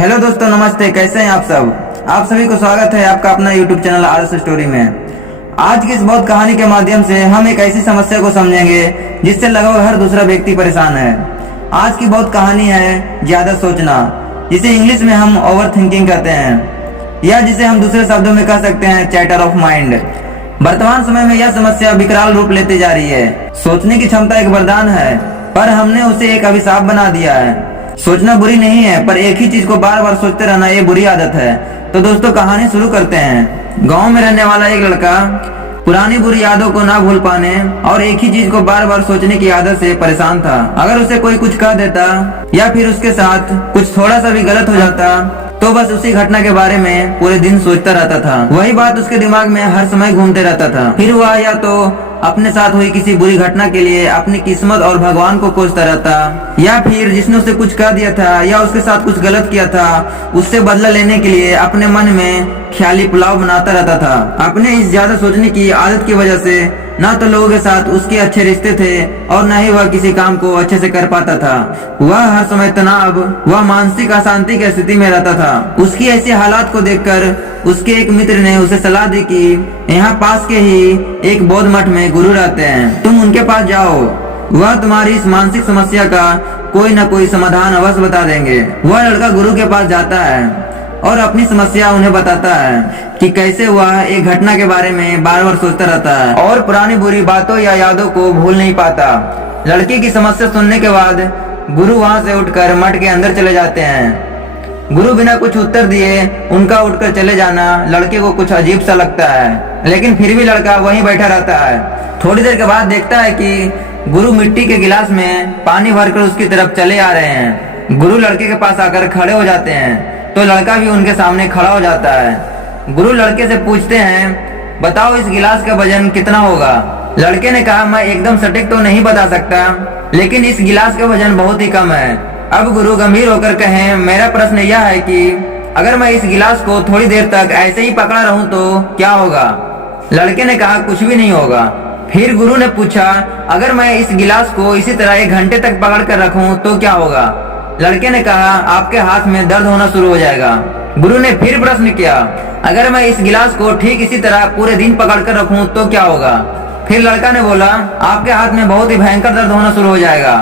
Hello दोस्तों, नमस्ते। कैसे हैं आप सब? आप सभी को स्वागत है आपका अपना यूट्यूब चैनल आरएस स्टोरी में। आज की इस बहुत कहानी के माध्यम से हम एक ऐसी समस्या को समझेंगे जिससे लगभग हर दूसरा व्यक्ति परेशान है। आज की बहुत कहानी है ज्यादा सोचना, जिसे इंग्लिश में हम ओवर थिंकिंग कहते हैं, या जिसे हम दूसरे शब्दों में कह सकते हैं चैटर ऑफ माइंड। वर्तमान समय में यह समस्या विकराल रूप लेते जा रही है। सोचने की क्षमता एक वरदान है, पर हमने उसे एक अभिशाप बना दिया है। सोचना बुरी नहीं है, पर एक ही चीज को बार बार सोचते रहना ये बुरी आदत है। तो दोस्तों, कहानी शुरू करते हैं। गांव में रहने वाला एक लड़का पुरानी बुरी यादों को ना भूल पाने और एक ही चीज को बार बार सोचने की आदत से परेशान था। अगर उसे कोई कुछ कह देता या फिर उसके साथ कुछ थोड़ा सा भी गलत हो जाता तो बस उसी घटना के बारे में पूरे दिन सोचता रहता था। वही बात उसके दिमाग में हर समय घूमते रहता था। फिर वह या तो अपने साथ हुई किसी बुरी घटना के लिए अपनी किस्मत और भगवान को कोसता रहता, या फिर जिसने उसे कुछ कह दिया था या उसके साथ कुछ गलत किया था उससे बदला लेने के लिए अपने मन में ख्याली पुलाव बनाता रहता था। अपने इस ज्यादा सोचने की आदत की वजह से ना तो लोगों के साथ उसके अच्छे रिश्ते थे और न ही वह किसी काम को अच्छे से कर पाता था। वह हर समय तनाव व मानसिक अशांति की स्थिति में रहता था। उसकी ऐसी हालात को देखकर उसके एक मित्र ने उसे सलाह दी कि यहाँ पास के ही एक बौद्ध मठ में गुरु रहते हैं, तुम उनके पास जाओ, वह तुम्हारी इस मानसिक समस्या का कोई न कोई समाधान अवश्य बता देंगे। वह लड़का गुरु के पास जाता है और अपनी समस्या उन्हें बताता है कि कैसे वह एक घटना के बारे में बार बार सोचता रहता है और पुरानी बुरी बातों या यादों को भूल नहीं पाता। लड़के की समस्या सुनने के बाद गुरु वहां से उठकर मठ के अंदर चले जाते हैं। गुरु बिना कुछ उत्तर दिए उनका उठकर चले जाना लड़के को कुछ अजीब सा लगता है, लेकिन फिर भी लड़का वहीं बैठा रहता है। थोड़ी देर के बाद देखता है कि गुरु मिट्टी के गिलास में पानी भरकर उसकी तरफ चले आ रहे हैं। गुरु लड़के के पास आकर खड़े हो जाते हैं तो लड़का भी उनके सामने खड़ा हो जाता है। गुरु लड़के से पूछते हैं, बताओ इस गिलास का वजन कितना होगा? लड़के ने कहा, मैं एकदम सटीक तो नहीं बता सकता, लेकिन इस गिलास का वजन बहुत ही कम है। अब गुरु गंभीर होकर कहें, मेरा प्रश्न यह है कि अगर मैं इस गिलास को थोड़ी देर तक ऐसे ही पकड़ा रहूं तो क्या होगा? लड़के ने कहा, कुछ भी नहीं होगा। फिर गुरु ने पूछा, अगर मैं इस गिलास को इसी तरह 1 घंटे तक पकड़ कर रखूं तो क्या होगा? लड़के ने कहा, आपके हाथ में दर्द होना शुरू हो जाएगा। गुरु ने फिर प्रश्न किया, अगर मैं इस गिलास को ठीक इसी तरह पूरे दिन पकड़ कर रखूं तो क्या होगा? फिर लड़का ने बोला, आपके हाथ में बहुत ही भयंकर दर्द होना शुरू हो जाएगा।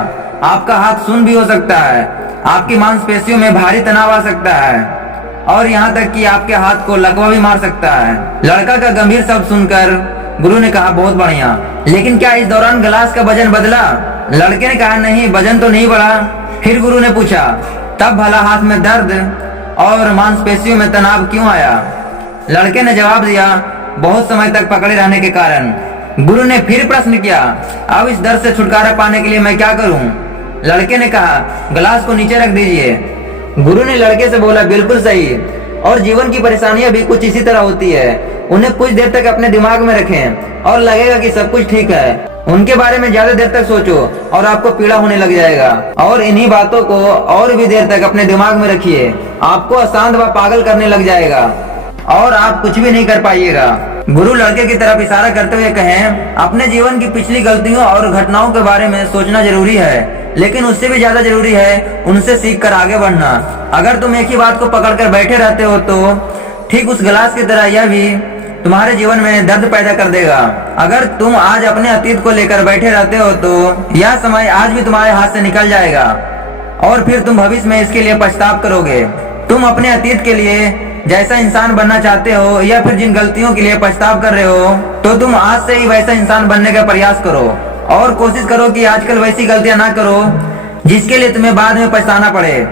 आपका हाथ सुन्न भी हो सकता है, आपकी मांसपेशियों में भारी तनाव आ सकता है और यहाँ तक कि आपके हाथ को लकवा भी मार सकता है। लड़का का गंभीर शब्द सुनकर गुरु ने कहा, बहुत बढ़िया, लेकिन क्या इस दौरान गिलास का वजन बदला? लड़के ने कहा, नहीं, वजन तो नहीं बढ़ा। फिर गुरु ने पूछा, तब भला हाथ में दर्द और मांसपेशियों में तनाव क्यों आया? लड़के ने जवाब दिया, बहुत समय तक पकड़े रहने के कारण। गुरु ने फिर प्रश्न किया, अब इस दर्द से छुटकारा पाने के लिए मैं क्या करूं? लड़के ने कहा, गिलास को नीचे रख दीजिए। गुरु ने लड़के से बोला, बिल्कुल सही, और जीवन की परेशानियां भी कुछ इसी तरह होती है। उन्हें कुछ देर तक अपने दिमाग में रखें और लगेगा कि सब कुछ ठीक है। उनके बारे में ज्यादा देर तक सोचो और आपको पीड़ा होने लग जाएगा, और इन्हीं बातों को और भी देर तक अपने दिमाग में रखिए, आपको अशांत व पागल करने लग जाएगा और आप कुछ भी नहीं कर पाइएगा। गुरु लड़के की तरफ इशारा करते हुए कहें, अपने जीवन की पिछली गलतियों और घटनाओं के बारे में सोचना जरूरी है, लेकिन उससे भी ज्यादा जरूरी है उनसे सीख कर आगे बढ़ना। अगर तुम एक ही बात को पकड़ कर बैठे रहते हो तो ठीक उस गिलास की तरह यह भी तुम्हारे जीवन में दर्द पैदा कर देगा। अगर तुम आज अपने अतीत को लेकर बैठे रहते हो तो यह समय आज भी तुम्हारे हाथ से निकल जाएगा और फिर तुम भविष्य में इसके लिए पछतावा करोगे। तुम अपने अतीत के लिए जैसा इंसान बनना चाहते हो या फिर जिन गलतियों के लिए पछतावा कर रहे हो, तो तुम आज से ही वैसा इंसान बनने का प्रयास करो और कोशिश करो कि आजकल वैसी गलतियां ना करो जिसके लिए तुम्हें बाद में पछताना पड़े।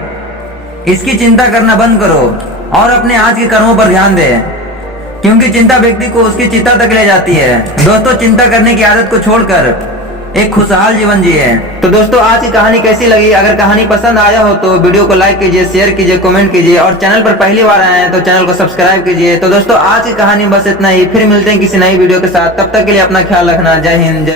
इसकी चिंता करना बंद करो और अपने आज के कर्मों पर ध्यान दे, क्योंकि चिंता व्यक्ति को उसकी चिंता तक ले जाती है। दोस्तों, चिंता करने की आदत को छोड़कर एक खुशहाल जीवन जिए। तो दोस्तों, आज की कहानी कैसी लगी? अगर कहानी पसंद आया हो तो वीडियो को लाइक कीजिए, शेयर कीजिए, कमेंट कीजिए, और चैनल पर पहली बार आए हैं तो चैनल को सब्सक्राइब कीजिए। तो दोस्तों, आज की कहानी बस इतना ही। फिर मिलते हैं किसी नई वीडियो के साथ। तब तक के लिए अपना ख्याल रखना। जय हिंद।